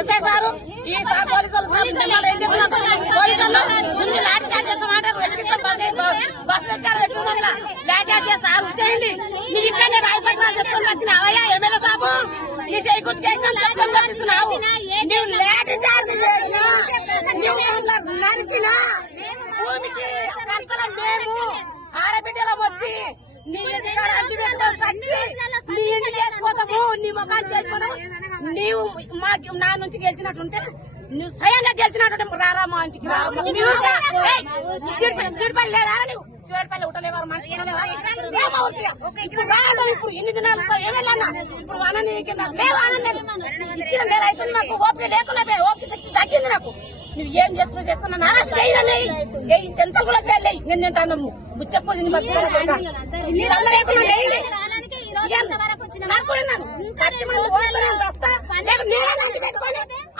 SI sir ఈ sir పోలీసులు lathi charge చేస్తామంటారు. Bus తెచ్చారు లాఠీ చార్జ్ చేస్తారు చేయండి. నువ్వు ఇక్కడనే రాజపత్రాలు చెప్తాను బతినావయ్యా ఎమ్మెల్యే సాబు నీ చేయి గుర్తుకేసిన చెప్తాను పంపిస్తున్నావు. నువ్వు లాఠీ చార్జ్ చేసినా నువ్వు నరికినా భూమికి కర్తలం మేము ఆడబిడ్డలం వచ్చి నీ ఇంటికాడ నీ ఇంటికి చేసిపోతాము, నీ ముఖాన్ని చేసిపోతాము. నీవు నా నుంచి గెలిచినట్టుంటే నువ్వు స్వయంగా గెలిచినట్టు రారా మా ఇంటికి సీడిపల్లి లేదా నువ్వు సీడిపల్లి ఉట్టలేవారు మనిషి ఇప్పుడు రాను. ఇప్పుడు ఎన్ని దినాలు ఏమేళ్ళన్నా ఇప్పుడు అనని లేదా అనండి ఇచ్చిన లేదా అయితే మాకు ఓపిక లేకుండా ఓపిక శక్తి తగ్గింది నాకు. నువ్వు ఏం చేసుకున్నా అరెస్ట్ చేయనని సెంటర్ కూడా చేయలే. నేను తింటాను బుచ్చప్పుడు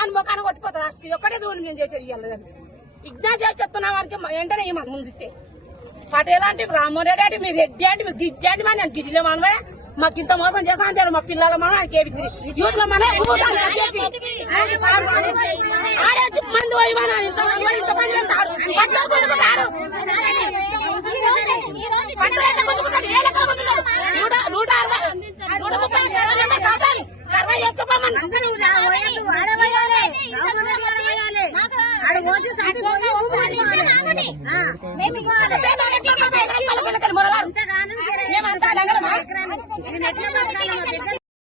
అని మొఖాన్ని కొట్టిపోతాను. లాస్ట్ ఒక్కటే చూడండి నేను చేసేది ఇగ్నా చేసి చెప్తున్నా వారికి వెంటనే మాకు ముందిస్తే పటేల్ అంటే రామోరెడ్డి అంటే మీరు రెడ్డి అంటే మీరు దిడ్డి అంటే మన దిడ్డిలో మనమే మాకు ఇంత మోసం చేస్తాను తెలియదు. మా పిల్లల మనం ఆయనకి ఏపించి యూత్ లో మన మందు ఇంత పని చేస్తాడు. 160 చేసుకోమని